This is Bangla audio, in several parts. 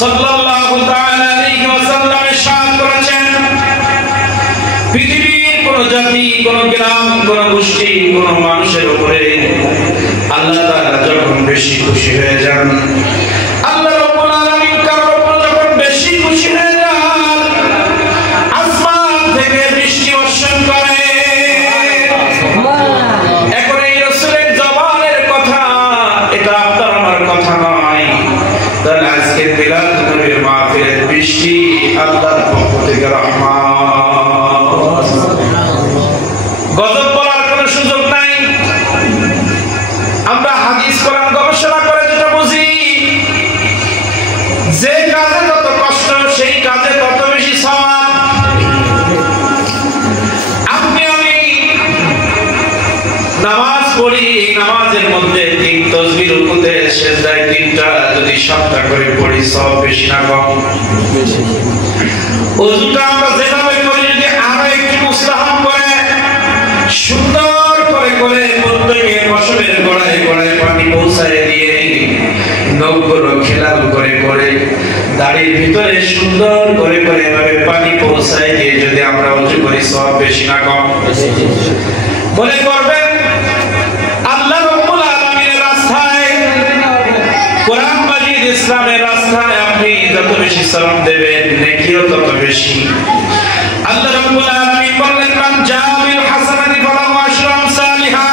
সাল্লাল্লাহু তাআলা আলাইহি ওয়াসাল্লাম ইরশাদ করেছেন, পৃথিবীর কোন জাতি, কোন গ্রাম, কোন গোষ্ঠী, কোন মানুষের উপরে আল্লাহ তাআলা যখন বেশি খুশি হয়ে যান, আল্লাহ রাব্বুল আলামিন কারোর উপর যখন বেশি খুশি হয়ে যান, আসমান থেকে বৃষ্টি বর্ষণ করে। এখন এই রাসূলের জবানের কথা, এটা আপনার আমার কথা নয়। তাহলে আজকে মিলাদ নবীর মাহফিলের বৃষ্টি আল্লাহর পক্ষ থেকে রহমত। গজব বলার কোনো সুযোগ নাই। আমরা হাদিস কোরআন গবেষণা করে যেটা বুঝি, যে কাজে তত কষ্ট সেই কাজে তত বেশি সওয়াব। আপনি আমি নামাজ পড়ি, নামাজের মধ্যে 3 তাসবিহ, রুকুতে সিজদায় 3টা যদি 7টা করে পড়ি, সওয়াব বেশি না কম? ওযুটা আমরা যেভাবে করি যদি আরো একটু মুস্তাহাব করে সুন্দর করে করে প্রত্যেকে ফসলের গোড়ায় গোড়ায় পানি পৌঁছায় দিয়ে, নৌকোর খেলাল করে করে দাড়ির ভিতরে সুন্দর করে করে এভাবে পানি পৌঁছায় দিয়ে যদি আমরা ওযু করি, সওয়াব বেশি না কম? মনে করবেন আল্লাহ রাব্বুল আলামিনের রাস্তায়, কোরআন মাজিদ ইসলামের রাস্তায় আপনি যত বেশি সালাম দেবেন, নেকিও তত বেশি। আল্লাহ রাব্বুল আলামিন বললেন, মান জাবিল হাসানাতি ফালাহু আশরু আমসালিহা।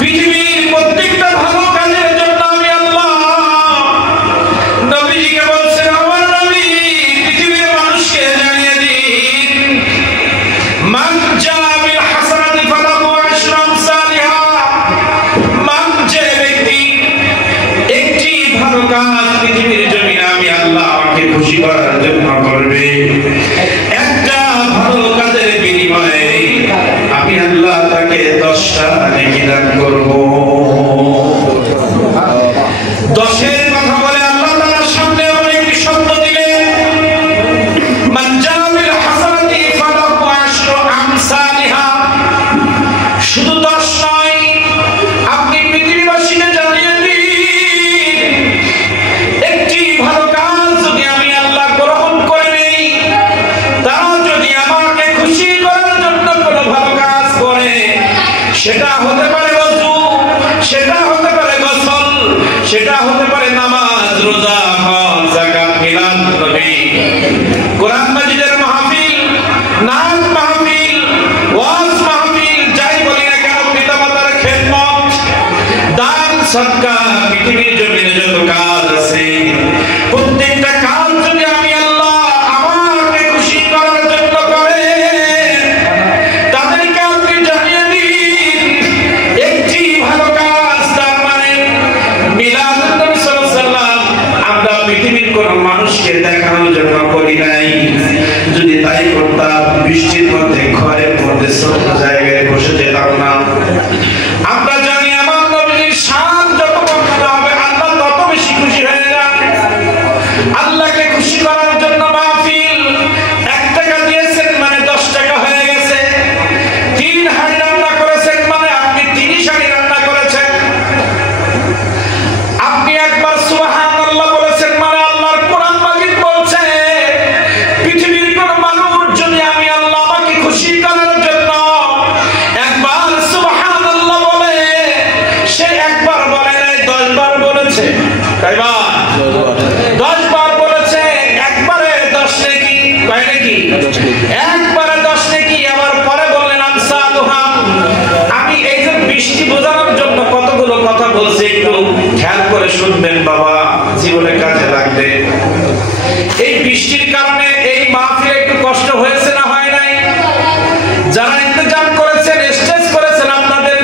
পৃথিবীর প্রত্যেকটা ভালো কাজের জন্য আমি আল্লাহ নবীজিকে বলছেন, আমার নবী পৃথিবীর মানুষকে জানিয়ে দিন, মান জাবিল হাসানাতি ফালাহু আশরু আমসালিহা। মান, যে ব্যক্তি একটি ভালো কাজ পৃথিবীর জমিনে আমি আল্লাহ আমাকে খুশি করার জন্য করবে, একটা ভালো কাজের বিনিময়ে আমি আল্লাহ তাকে 10টা নেকি দান করব। 10-এর কথা বলে আল্লাহ তাআলার সামনে অনেক শব্দ দিলেন, মান জাবিল হাসানাতি ফালাহু আশরু আমসালিহা। শুধু 10 নয়, আপনি পৃথিবীবাসীকে জানিয়ে দিন, একটি ভালো কাজ যদি আমি আল্লাহ গ্রহণ করে নেই, তারা যদি আমাকে খুশি করার জন্য কোনো ভালো কাজ করে, সেটা হতে পারে ওযু, সেটা হতে পারে গোসল, সেটা হতে পারে নামাজ, রোজা, হজ, যাকাত, মিলাদ নবী, কোরআন মাজিদের মাহফিল, নাচ মাহফিল, ওয়াজ মাহফিল, যাই বলি না কেন, পিতামাতার খেদমত, দান, সদকা, পৃথিবীর জমিনে যত কাজ আছে, প্রত্যেকটা কাজ যদি আমি আল্লাহ আমাকে খুশি করার জন্য করে, তাদেরকে আপনি জানিয়ে দিন, একটি ভালো কাজ, তার মানে মিলাদুন নবী সাল্লাল্লাহু আলাইহি ওয়াসাল্লাম আমরা পৃথিবীর কোন মানুষকে দেখানোর জন্য করি নাই। যদি তাই করতাম, বৃষ্টির মধ্যে ঘরের মধ্যে ছোট জায়গায় বসে যেতাম না। আমরা জানি আমার নবীর শান যত বর্ণনা হবে, আল্লাহ তত বেশি খুশি হয়ে যান। আল্লাহকে খুশি করার জন্য মাহফিল, 1 টাকা দিয়েছেন মানে 10 টাকা হয়ে গেছে। 3 হাঁড়ি রান্না করেছেন মানে আপনি 30 হাঁড়ি রান্না করেছেন। আপনি একবার সুবহানাল্লাহ বলেছেন মানে আল্লাহর কোরআন মাজিদ বলছে, পৃথিবীর কোন মানুষ যদি আমি আল্লাহ আমাকে খুশি করার জন্য একবার সুবহানাল্লাহ বলে, সে একবার বলে নাই, 10 বার বলেছে। কয়বার? 10 বার বলেছে। একবারে 10 নেকি, কয় নেকি? একবারে 10 নেকি। আবার পরে বললেন আমসালুহা। আমি এই যে বৃষ্টি বোঝানোর জন্য কতগুলো কথা বলছি, একটু খেয়াল করে শুনবেন বাবা, জীবনে কাজে লাগবে। এই বৃষ্টির কারণে এই মাহফিলে একটু কষ্ট হয়েছে না হয় নাই? যারা ইন্তজাম করেছেন, স্টেজ করেছেন, আপনাদের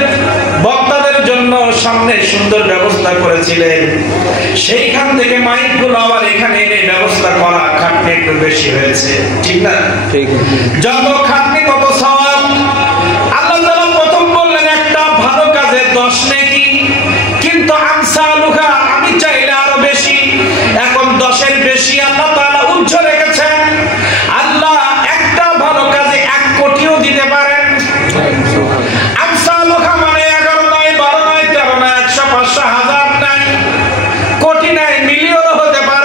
বক্তাদের জন্য সামনে সুন্দর ব্যবস্থা করেছিলেন, সেইখান থেকে মাইকগুলো আবার এখানে এনে ব্যবস্থা করা, খাটনি একটু বেশি হয়েছে, ঠিক না? ঠিক। যত খাটনি তত সওয়াব। আল্লাহ তাআলা প্রথম বললেন একটা ভালো কাজে 10 নেকি, কিন্তু আমসালুহা আমি চাইলে আরো বেশি। এখন 10-এর বেশি আল্লাহ তাআলা উজ্জ্ব রেখেছেন। আল্লাহ একটা ভালো কাজে 1 কোটিও দিতে পারেন। আমসালুহা মানে 11 নয়, 12 নয়, 13 নয়, 100, 500, 1000 নাই, কোটি নাই, মিলিয়নও হতে পারে।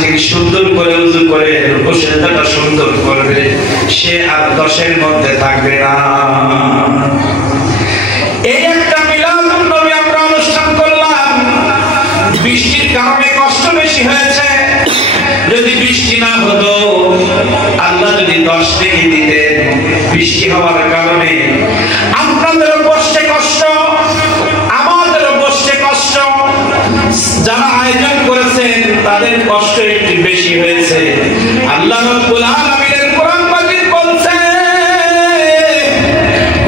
ঠিক সুন্দর করে উযু করে রুকু সিজদাটা সুন্দর করবে, সে আর 10-এর মধ্যে থাকবে না। এই একটা মিলাদুন নবী আমরা অনুষ্ঠান করলাম। বৃষ্টির কারণে কষ্ট বেশি হয়েছে। যদি বৃষ্টি না হতো, আল্লাহ যদি 10 থেকে দিতেন, বৃষ্টি হওয়ার কারণে আপনাদেরও বসতে কষ্ট, আমাদেরও বসতে কষ্ট, যারা আয়োজন করেছেন তাদের কষ্ট একটু বেশি হয়েছে। আল্লাহ রাব্বুল আলামিনের কোরআন মাজিদ বলছে,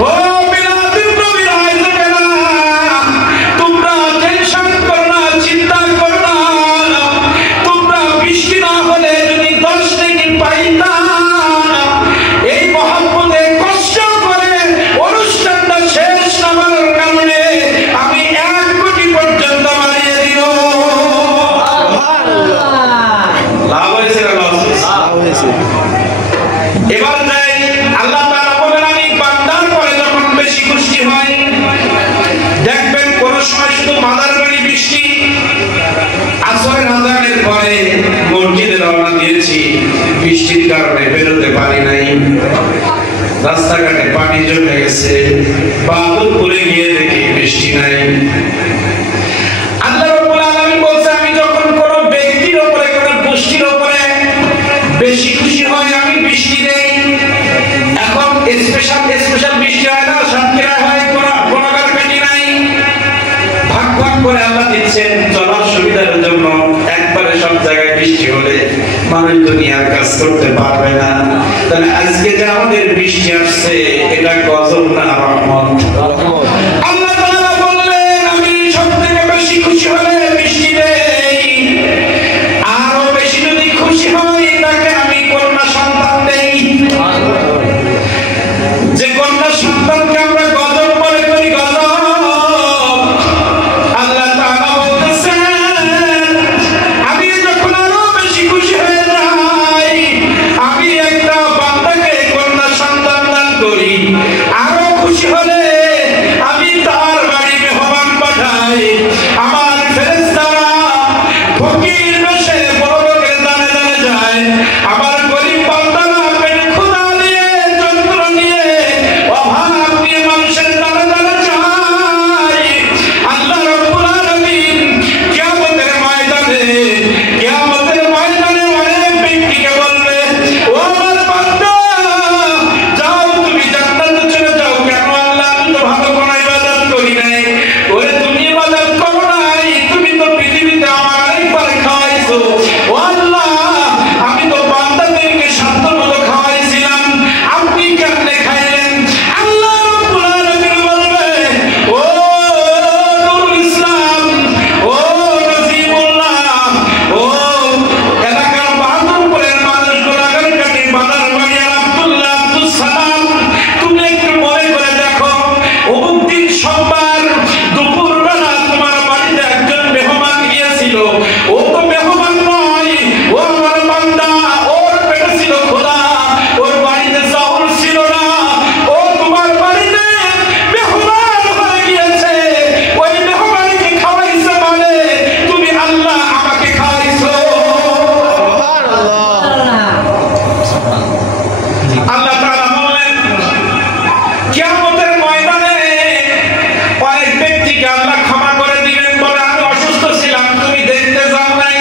ও মিলাদুন নবীর আয়োজকেরা, তোমরা টেনশন করো না, চিন্তা করো না। তোমরা বৃষ্টি না হলে যদি 10 থেকে পাইতা, এই মহব্বতে কষ্ট করে অনুষ্ঠানটা শেষ না হওয়ার কারণে আমি 1 কোটি পর্যন্ত বাড়িয়ে দিব। লাভ হয়েছে না লস হয়েছে? এবার যাই, আল্লাহ তাআলা বলেন, আমি বান্দার পরে যখন বেশি খুশি হই, দেখবেন কোন সময় শুধু মাদার বাড়ি বৃষ্টি, আসরের আযানের পরে মসজিদে রওনা দিয়েছি, বৃষ্টির কারণে বেরোতে পারি নাই, রাস্তাঘাটে পানি জমে গেছে, বাদলপুরে গিয়ে দেখি বৃষ্টি নাই। আল্লাহ রাব্বুল আলামিন বলছে, আমি যখন কোন ব্যক্তির উপরে, কোন গোষ্ঠীর উপরে বেশি খুশি হই, আমি বৃষ্টি দেই। এখন স্পেশাল বৃষ্টি হয় না, সাতক্ষীরা হয়, কোনো কারখানি নাই, ভাগ ভাগ করে আল্লাহ দিচ্ছেন চলার সুবিধার জন্য। একবারে সব জায়গায় বৃষ্টি হলে মানুষ দুনিয়ার কাজ করতে পারবে না। তাহলে আজকে যে আমাদের বৃষ্টি আসছে, এটা গজব না রহমত? আল্লাহ তাআলা বললেন, আমি সবথেকে বেশি খুশি হলে বৃষ্টি দেই, আরো বেশি যদি খুশি হই তাকে আমি কন্যা সন্তান দেই। যে কন্যা সন্তানকে আমরা গজব মনে করি, গজব, আল্লাহ তাআলা বলতেছেন, আমি যখন আরো বেশি খুশি হয়ে যাই, আমি একটা বান্দাকে কন্যা সন্তান দান করি, আরো খুশি হলে আমি তার বাড়ি মেহমান পাঠাই। আমার ফেরেশতারা ফকির বেশে বড় লোকের দানে দানে যায়, আমার গরিব বান্দারা পেটে ক্ষুধা নিয়ে, যন্ত্র নিয়ে, অভাব নিয়ে মানুষের দানে দানে যায়। আল্লাহ রাব্বুল আলামিন কিয়ামতের ময়দানে অনেক ব্যক্তিকে বলবে, ও আমার বান্দা, যাও তুমি জান্নাতে চলে যাও। কেন? আল্লাহ, আমি তো ভালো কোনো ইবাদত করি নাই। ওরে, তুমি ইবাদত করো নাই, তুমি তো পৃথিবীতে আমার অনেকবার খাওয়াইছো। ও আল্লাহ, আমি তো বান্দাদেরকে সাধ্য মতো খাওয়াইছিলাম, আপনি কেমনে খাইলেন? আল্লাহ রাব্বুল আলামিন বলবে, ও নুরুল ইসলাম, ও নজিবুল্লাহ, ও এলাকার বাহাদুরপুরের মানুষ, গোলাগারকাটির বাজার বাড়ির আব্দুল্লাহ, আব্দুল সালাম, তুমি একটু মনে করে দেখো, অমুক দিন সোমবার দুপুরবেলা তোমার বাড়িতে একজন মেহমান গিয়েছিল। ও তো মেহমান নয়, ও আমার বান্দা, ওর পেটে ছিল ক্ষুধা, ওর বাড়িতে চাউল ছিল না, ও তোমার বাড়িতে মেহমান হয়ে গিয়েছে। ওই মেহমানকে খাওয়াইছে মানে তুমি আল্লাহ আমাকে খাওয়াইছো। আল্লাহ তাআলা বলেন, কিয়ামতের ময়দানে অনেক ব্যক্তিকে আল্লাহ ক্ষমা করে দিবেন। বলে, আমি অসুস্থ ছিলাম, তুমি দেখতে যাও নাই,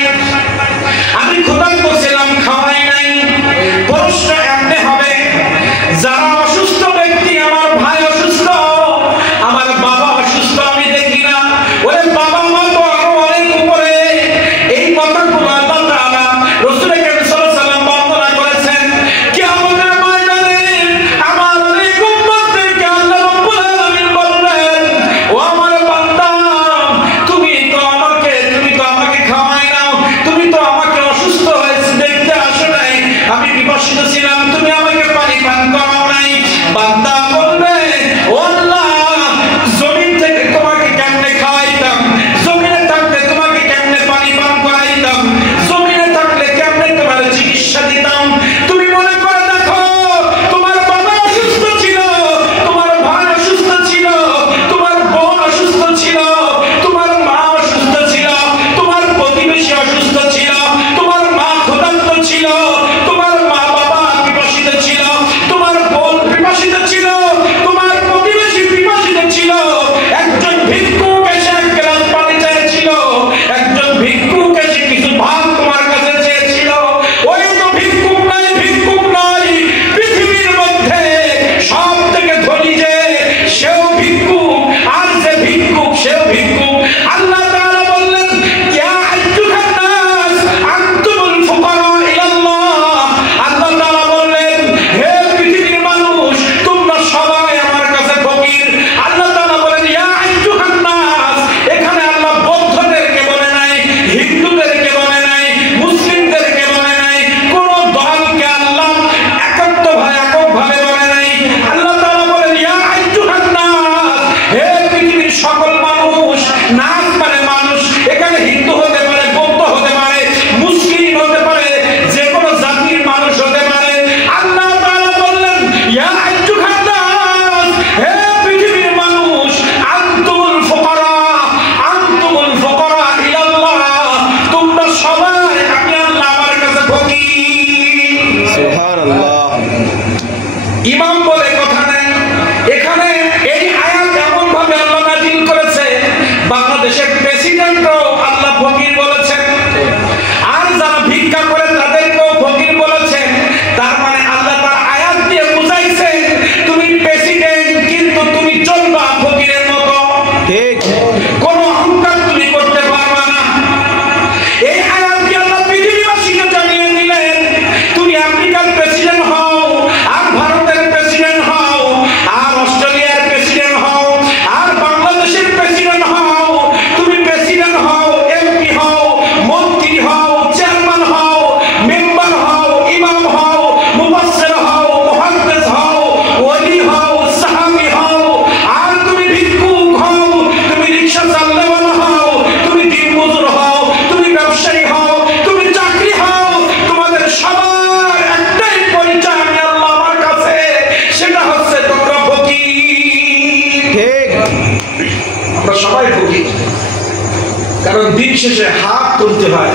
সুবহানাল্লাহ। ইমাম বলে কথা নেই। এখানে এই আয়াত এমন ভাবে আল্লাহ নাযিল করেছে, বাংলাদেশের প্রেসিডেন্টও আল্লাহ ফকির বলেছেন, আর যারা ভিক্ষা করে তাদেরকেও ফকির বলেছেন। তার মানে আল্লাহ তার আয়াত দিয়ে বুঝাইছেন তুমি প্রেসিডেন্ট, কিন্তু তুমি চলবা ফকিরের মতো। ঠিক। কোনো অহংকার তুমি করতে পারবা না। এই আয়াত দিয়ে আল্লাহ পৃথিবীবাসীকে জানিয়ে দিলেন তুমি আমেরিকার প্রেসিডেন্ট হও, আর ভারতের প্রেসিডেন্ট হও, আর অস্ট্রেলিয়ার প্রেসিডেন্ট হও, আর বাংলাদেশের প্রেসিডেন্ট হও, তুমি প্রেসিডেন্ট হও, এমপি হও, মন্ত্রী হও, চেয়ারম্যান হও, মেম্বার হও, ইমাম হও, মুফাসসির হও, মুহাদ্দিস হও, ওলি হও, সাহাবী হও, আর তুমি ভিক্ষুক হও, তুমি রিকশা চালাওয়ালা হও, তুমি দিনমজুর হও, তুমি ব্যবসায়ী হও, তুমি চাকরি হও, তোমাদের সবার একটাই পরিচয় আমি আল্লাহ আমার কাছে, সেটা হচ্ছে তোমরা ফকির। ঠিক। আমরা সবাই ফকির, কারণ দিন শেষে হাত তুলতে হয়।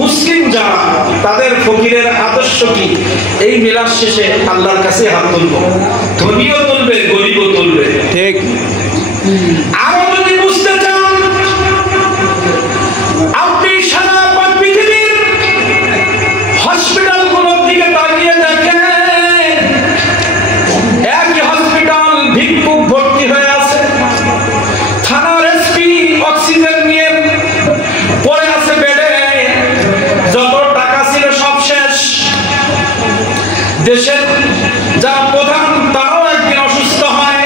মুসলিম যারা তাদের ফকিরের আদর্শ কি, এই মিলাদ শেষে আল্লাহর কাছে হাত তুলবো। ধনীও তুলবে, গরিবও তুলবে। ঠিক। আরো যদি বুঝতে চান, আপনি সারা পৃথিবীর হসপিটালগুলোর দিকে তাকিয়ে দেখেন, একই হসপিটাল ভিক্ষুক ভর্তি হয়ে আছে, থানার এসপি অক্সিজেন নিয়ে পড়ে আছে বেডে, যত টাকা ছিল সব শেষ। দেশের যারা প্রধান তারাও একদিন অসুস্থ হয়।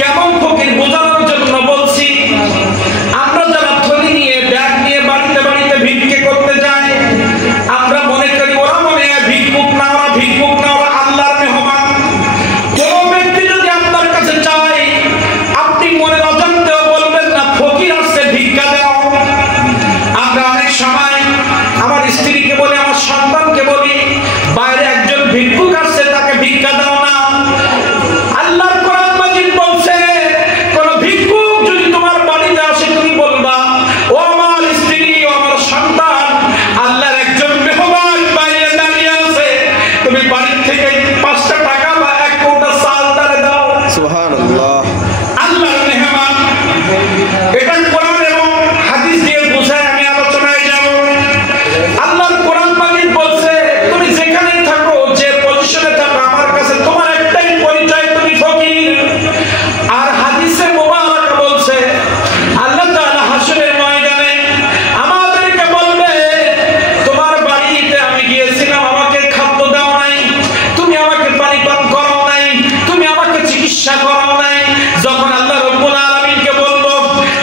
কেমন ফকির বোঝানোর জন্য বলছি, আমরা যারা থলি নিয়ে ব্যাগ নিয়ে বাড়িতে বাড়িতে ভিক্ষে করতে যাই, আমরা মনে করি ওরা মনে হয় ভিক্ষুক না, ওরা ভিক্ষুক না, ওরা আল্লাহর মেহমান। কোন ব্যক্তি যদি আপনার কাছে চায়, আপনি মনে অজান্তেও বলবেন না ফকির আসছে ভিক্ষা দাও। আমরা অনেক সময় আমার স্ত্রীকে বলি, আমার সন্তানকে বলি, বাইরে একজন ভিক্ষুক আসছে তাকে ভিক্ষা দাও না। আল্লাহর কোরআন মাজিদ বলছে কোন ভিক্ষুক যদি তোমার বাড়িতে আসে তুমি বলবা ও আমার স্ত্রী, ও আমার সন্তান, আল্লাহর একজন মেহমান বাইরে দাঁড়িয়ে আছে, তুমি বাড়ি থেকে 5টা টাকা বা 1 কৌটা চাল তারে দাও। সুবহানাল্লাহ। আল্লাহর মেহমান। এটা কোরআন এবং হাদিস দিয়ে বোঝায় আমি আলোচনায় যাব। আল্লাহর কোরআন মাজিদ বলছে তুমি যেখানেই থাকো, যে পজিশনে থাকো, আমার কাছে তোমার একটাই পরিচয়, তুমি ফকির। আর হাদিসে মুবারক বলছে আল্লাহ তাআলা হাশরের ময়দানে আমাদেরকে বলবে তোমার বাড়িতে আমি গিয়েছিলাম, আমাকে খাদ্য দাও নাই, তুমি আমাকে পানি পান করাও নাই, তুমি আমাকে চিকিৎসা করাও নাই। যখন আল্লাহ রাব্বুল আলামিনকে বলবো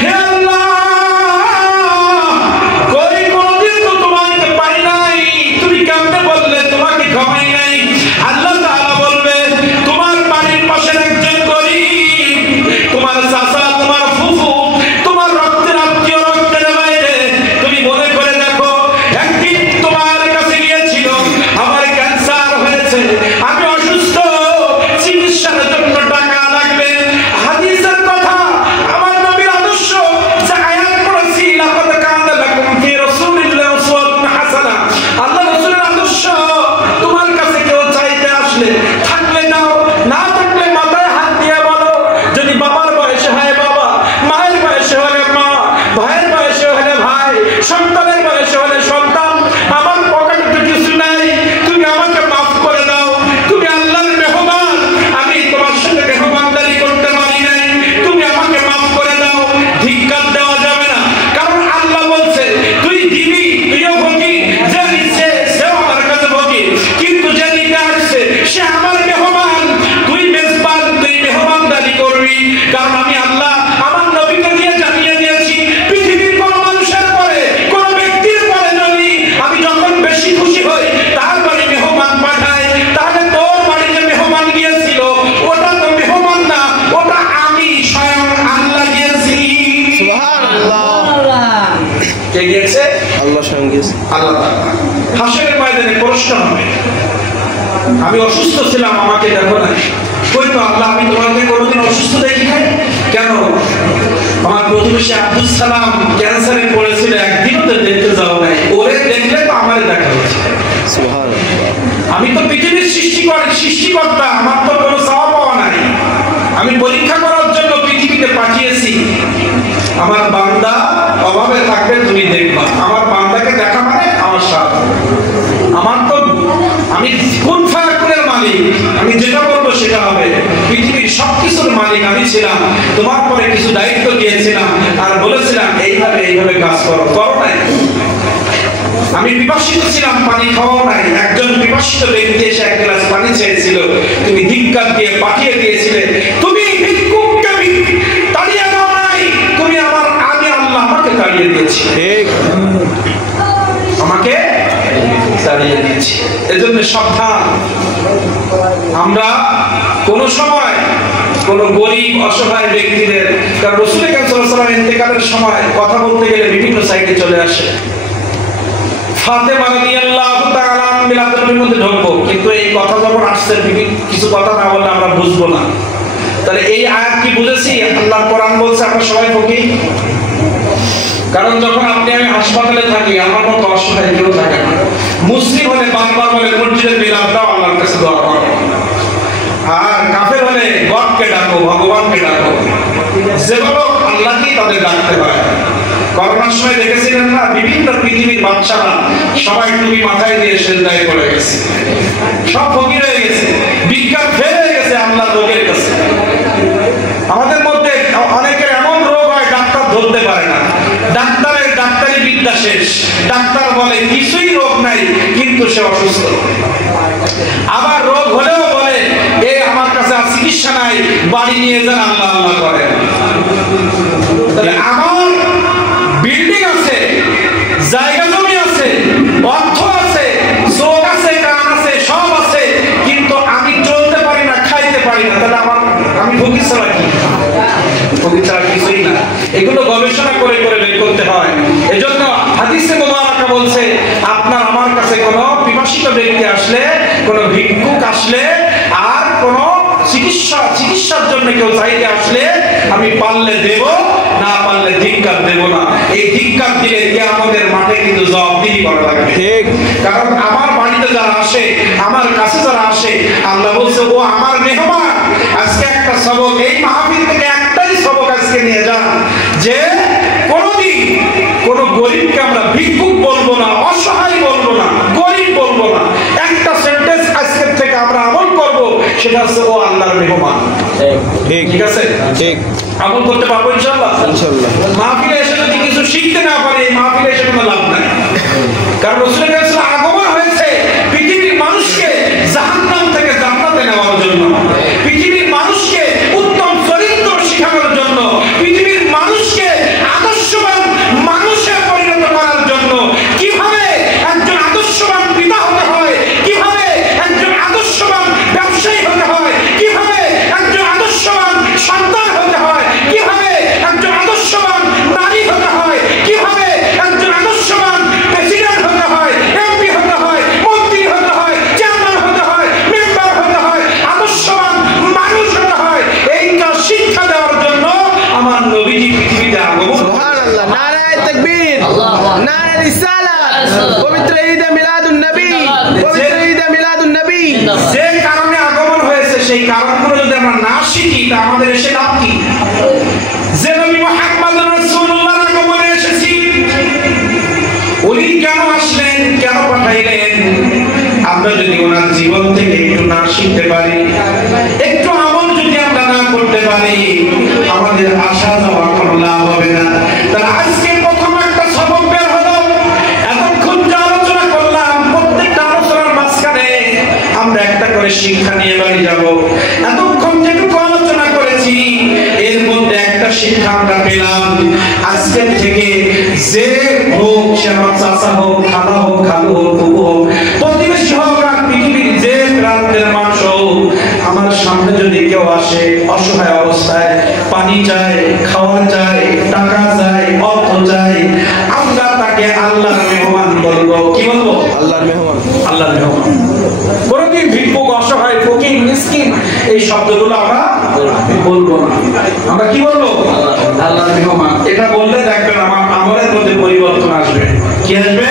হে আল্লাহ, কই কোনদিন তো তোমাকে পাই নাই, তুমি কেমনে বললে তোমাকে খাওয়াই নাই? আল্লাহ তাআলা বলবে তোমার বাড়ির পাশের একজন গরীব, তোমার চাচা, তোমার ফুফু, তোমার রক্তের আত্মীয়, রক্তের বাইরে, তুমি মনে করে দেখো একদিন তোমার কাছে গিয়েছিল, আমার ক্যান্সার হয়েছে, আমি অসুস্থ, চিকিৎসার জন্য টাকা লাগবে। হাদিসের কথা, আমার নবীর আদর্শ, যে আয়াত পড়েছি লাকাদ কানা লাকুম ফি রাসূলিল্লাহি উসওয়াতুন হাসানাহ, আল্লাহ রাসূলের আদর্শ তোমার কাছে কেউ চাইতে আসলে থাকলে দাও, না থাকলে মাথায় হাত দিয়ে বলো। যদি বাবার বয়সে হয় বাবা, মায়ের বয়সে হলে মা, ভাইয়ের বয়সে হলে ভাই, সন্তানের বয়সে হলে সন্তান, আমার পকেটে তো কিছু নাই, তুমি আমাকে মাফ করে দাও, তুমি আল্লাহর মেহমান, আমি তোমার সাথে মেহমানদারি করতে পারি নাই, তুমি আমাকে মাফ করে দাও। ধিক্কার দেওয়া যাবে না, কারণ আল্লাহ বলছে তুই দিবি, তুইও ফকির, যে দিচ্ছে সেও আমার কাছে ফকির, কিন্তু যে দিতে আসছে সে আমার মেহমান, তুই মেজবান, তুই মেহমানদারি করবি। কারণ আমি আল্লাহ আমার নবীকে দিয়ে জানিয়ে দিয়েছি পৃথিবীর কোন মানুষের পরে, কোন ব্যক্তির পরে যদি আমি যখন বেশি খুশি হই তার বাড়ি মেহমান পাঠাই, তাহলে তোর বাড়ি যে মেহমান গিয়েছিল ওটা তো মেহমান না, ওটা আমি স্বয়ং আল্লাহ গিয়েছি। সুবহানাল্লাহ। কে গিয়েছে? আল্লাহ স্বয়ং গিয়েছে। আল্লাহ। হাসরের ময়দানে প্রশ্ন হবে, আমি অসুস্থ ছিলাম, আমাকে দেখো না, কই তো আল্লাহ, আমি তোমাকে কোনোদিন অসুস্থ দেখি নাই কেন? আমার প্রতিবেশী আব্দুল সালাম ক্যান্সারে পড়েছিল, একদিনও তো দেখতে যাও নাই, ওরে দেখলে তো আমারে দেখা হচ্ছে। সুবহানাল্লাহ। আমি তো পৃথিবীর সৃষ্টিকর্তা, আমার তো কোনো চাওয়া পাওয়া নাই। আমি পরীক্ষা করার জন্য পৃথিবীতে পাঠিয়েছি। আমার বান্দা অভাবে থাকবে, তুমি দেখবা। আমার বান্দাকে দেখা মানে আমার সাথে, আমার তো আমি কোন ফায়াকুলের মালিক, আমি যেটা বলবো সেটা হবে। পৃথিবীর সবকিছুর মালিক আমি ছিলাম। তোমার পরে কিছু দায়িত্ব দিয়েছিলাম আর বলেছিলাম এইভাবে এইভাবে কাজ করো, করো নাই। আমি বিপাশিত ছিলাম, পানি খাওয়াও নাই। একজন বিপাশিত ব্যক্তি এসে এক গ্লাস পানি চেয়েছিল, তুমি ধিক্কার দিয়ে পাঠিয়ে দিয়েছিলে। তুমি ভিক্ষুককে তাড়িয়ে দাও নাই, তুমি আমার আগে আল্লাহ আমাকে তাড়িয়ে দিয়েছি, আমাকে তাড়িয়ে দিয়েছি। এজন্য সাবধান, আমরা কোন সময় কোন গরিব অসহায় ব্যক্তিদের, কারণ রাসূল সাল্লাল্লাহু আলাইহি ওয়াসাল্লাম ইন্তেকালের সময় কথা বলতে গেলে বিভিন্ন সাইডে চলে আসে। ফাতেমা রাদিয়াল্লাহু তাআলা মিলাদের মধ্যে ঢুকবো, কিন্তু এই কথা যখন আসছে কিছু কথা না বললে আমরা বুঝবো না। তাহলে এই আয়াত কি বুঝেছি? আল্লাহর কোরআন বলছে আমরা সবাই ফকির। কারণ যখন আপনি আমি হাসপাতালে থাকি, আমার মতো অসহায় কেউ থাকে না। মুসলিম হলে বারবার বলে মসজিদে বিলাত দাও, আল্লাহর কাছে দোয়া করো। আর কাফের হলে গডকে ডাকো, ভগবানকে ডাকো। যেগুলো আল্লাহকেই তাদের ডাকতে হয়। করোনার সময় দেখেছিলেন না, বিভিন্ন পৃথিবীর বাচ্চারা সবাই টুপি মাথায় দিয়ে সেজদায় পড়ে গেছে, সব ফকির হয়ে গেছে, বিজ্ঞান ফেল হয়ে গেছে আল্লাহর রোগের কাছে। আমাদের মধ্যে অনেকের এমন রোগ হয় ডাক্তার ধরতে পারে না, ডাক্তারের ডাক্তারি বিদ্যা শেষ। ডাক্তার বলে কিছুই রোগ নাই, কিন্তু সে অসুস্থ। আবার রোগ হলেও বলে এ আমার কাছে আর চিকিৎসা নাই, বাড়ি নিয়ে যান, আল্লাহ আল্লাহ করেন। তাহলে আমার বিল্ডিং আছে, জায়গা জমি আছে, অর্থ আছে, চোখ আছে, কান আছে, সব আছে, কিন্তু আমি চলতে পারি না, খাইতে পারি না। তাহলে আমি ফকির ছাড়া কি? ফকির ছাড়া কিছুই না। এগুলো গবেষণা করে করে বের করতে হয়। এজন্য হাদিসে মুবারাকা বলছে, আপনার আমার কাছে কোনো পিপাসিত ব্যক্তি আসলে, কোনো ভিক্ষুক আসলে, আর কোনো চিকিৎসার জন্য কেউ চাইতে আসলে আমি পারলে দেব, না পারলে ধিক্কার দেব না। এই ধিক্কার দিলে কিয়ামতের মাঠে কিন্তু জবাবদিহি করা লাগবে। ঠিক, কারণ আমার বাড়িতে যারা আসে, আমার কাছে যারা আসে, আল্লাহ বলছে ও আমার মেহমান। আজকে একটা সবক, এই মাহফিল থেকে একটাই সবক আজকে নিয়ে যান, যে কোনদিন কোন গরিবকে আমরা ভিক্ষুক বলবো না, অসহায় বলবো না, গরিব বলবো না। একটা সেন্টেন্স আজকের থেকে আমরা আমল করব, সেটা হচ্ছে ও আল্লাহর মেহমান। ঠিক আছে, ঠিক আমল করতে পারবো ইনশাআল্লাহ। ইনশাআল্লাহ মাহফিলে এসে যদি কিছু শিখতে না পারি, মাহফিলে এসে কোনো লাভ নাই। কারণ রাসূল সাল্লাল্লাহু আগমন হয়েছে পৃথিবীর মানুষকে জাহান্নাম থেকে জান্নাতে নেওয়ার জন্য, পৃথিবীর মানুষকে উত্তম চরিত্র শেখানোর জন্য, পৃথিবীর মানুষকে আদর্শবান মানুষে পরিণত করার জন্য। কিভাবে একজন আদর্শবান পিতা হতে হয়, কিভাবে একজন আদর্শবান ব্যবসায়ী হতে হয়, কিভাবে একজন আদর্শবান সন্তান হতে হয়, কিভাবে একজন আদর্শবান নারী হতে হয়, কিভাবে একজন আদর্শবান প্রেসিডেন্ট হতে হয়, এমপি হতে হয়, মন্ত্রী হতে হয়, চেয়ারম্যান হতে হয়, মেম্বার হতে হয়, আদর্শবান মানুষ হতে হয়, এইটা শিক্ষা দেওয়ার জন্য আমার নবীজি পৃথিবীতে আগমন। সুবহানাল্লাহ, নারায়ে তাকবীর, নারায়ে রিসালাত, পবিত্র ঈদে মিলাদুন নবী, পবিত্র ঈদে মিলাদুন নবী। যে কারণে আগমন হয়েছে সেই কারণগুলো যদি আমরা না শিখি, তা আমাদের এসে লাভ কি? যে নবী মুহাম্মদ রাসূলুল্লাহর আগমনে এসেছি, উনি কেন আসলেন, কেন পাঠাইলেন, আমরা যদি ওনার জীবন থেকে একটু না শিখতে পারি, একটু আমল যদি আমরা না করতে পারি, আমাদের আশা যাওয়া কোনো লাভ হবে না। তাহলে আজকে প্রথম একটা সবক বের হলো। এতক্ষণ যে আলোচনা করলাম, প্রত্যেকটা আলোচনার মাঝখানে আমরা একটা করে শিক্ষা নিয়ে বাড়ি যাব। এতক্ষণ যেটুকু আলোচনা করেছি, এর মধ্যে একটা শিক্ষা আমরা পেলাম। আজকের থেকে যে হোক, সে আমার চাচা হোক, খালা হোক, খালু হোক, ফুফু হোক, প্রতিবেশী হোক, আর পৃথিবীর যে প্রান্তের মানুষ হোক, আমার সামনে যদি কেউ আসে অসহায় অবস্থায়, পানি চায়, খাওয়া চায়, টাকা চায়, অর্থ চায়, আমরা তাকে আল্লাহর মেহমান বলবো। কি বলবো? আল্লাহর মেহমান, আল্লাহর মেহমান। কোনদিন ভিক্ষুক, অসহায়, ফকির, মিসকিন এই শব্দগুলো আমরা বলবো না। আমরা কি বলবো? আল্লাহর মেহমান। এটা বললে দেখবেন আমার আমলের মধ্যে পরিবর্তন আসবে। কি আসবে?